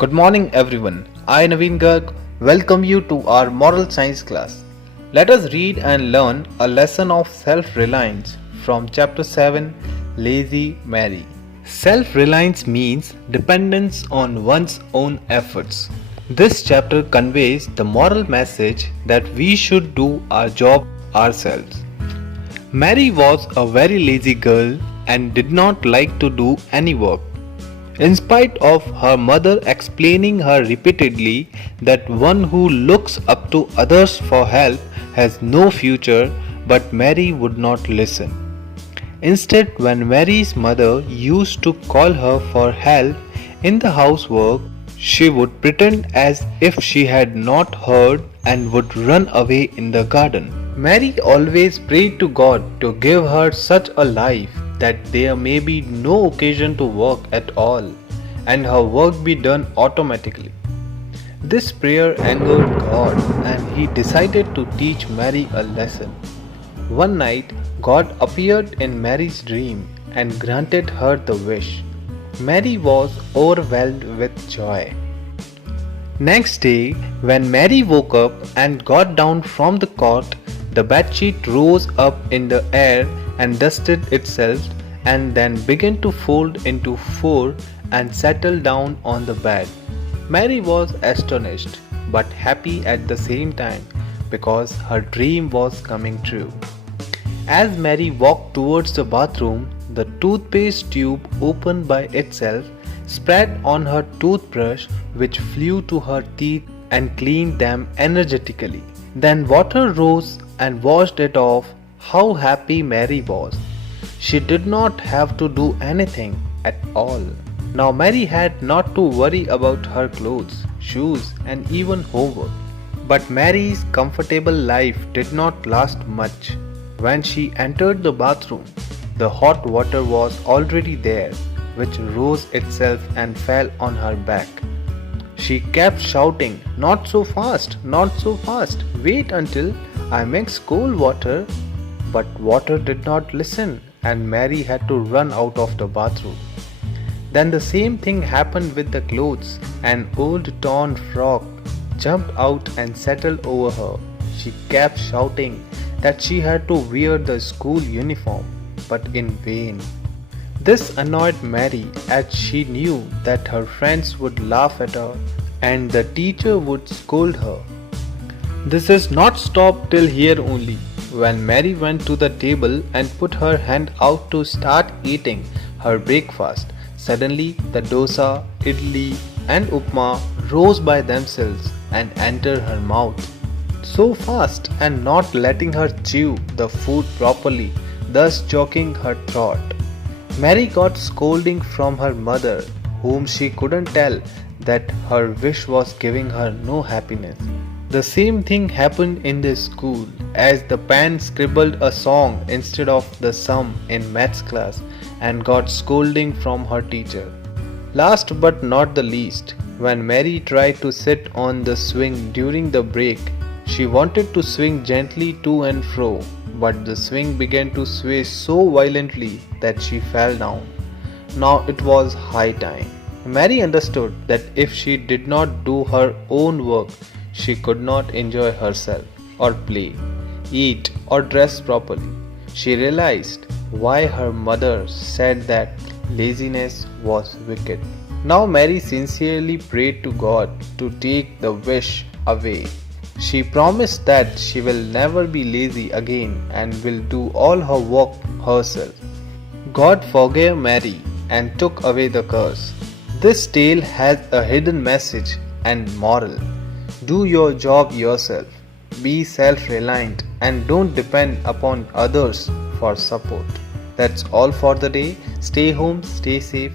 Good morning everyone. I Naveen Garg welcome you to our moral science class. Let us read and learn a lesson of self-reliance from chapter 7 Lazy Mary. Self-reliance means dependence on one's own efforts. This chapter conveys the moral message that we should do our job ourselves. Mary was a very lazy girl and did not like to do any work. In spite of her mother explaining her repeatedly that one who looks up to others for help has no future, but Mary would not listen. Instead, when Mary's mother used to call her for help in the housework, she would pretend as if she had not heard and would run away in the garden. Mary always prayed to God to give her such a life that there may be no occasion to work at all and her work be done automatically. This prayer angered God and he decided to teach Mary a lesson. One night, God appeared in Mary's dream and granted her the wish. Mary was overwhelmed with joy. Next day, when Mary woke up and got down from the cot, the bedsheet rose up in the air and dusted itself and then began to fold into four and settle down on the bed. Mary was astonished but happy at the same time because her dream was coming true. As Mary walked towards the bathroom, the toothpaste tube opened by itself, spread on her toothbrush, which flew to her teeth and cleaned them energetically. Then water rose and washed it off. How happy Mary was! She did not have to do anything at all. Now Mary had not to worry about her clothes, shoes, and even homework. But Mary's comfortable life did not last much. When she entered the bathroom, the hot water was already there, which rose itself and fell on her back. She kept shouting, "Not so fast, not so fast, wait until I mix cold water." But water did not listen and Mary had to run out of the bathroom. Then the same thing happened with the clothes. An old torn frock jumped out and settled over her. She kept shouting that she had to wear the school uniform, but in vain. This annoyed Mary as she knew that her friends would laugh at her and the teacher would scold her. This is not stopped till here only. When Mary went to the table and put her hand out to start eating her breakfast, suddenly the dosa, idli and upma rose by themselves and entered her mouth so fast and not letting her chew the food properly, thus choking her throat. Mary got scolding from her mother, whom she couldn't tell that her wish was giving her no happiness. The same thing happened in the school as the pen scribbled a song instead of the sum in maths class and got scolding from her teacher. Last but not the least, when Mary tried to sit on the swing during the break, she wanted to swing gently to and fro, but the swing began to sway so violently that she fell down. Now it was high time. Mary understood that if she did not do her own work, she could not enjoy herself, or play, eat, or dress properly. She realized why her mother said that laziness was wicked. Now Mary sincerely prayed to God to take the wish away. She promised that she will never be lazy again and will do all her work herself. God forgave Mary and took away the curse. This tale has a hidden message and moral. Do your job yourself. Be self-reliant and don't depend upon others for support. That's all for the day. Stay home, stay safe.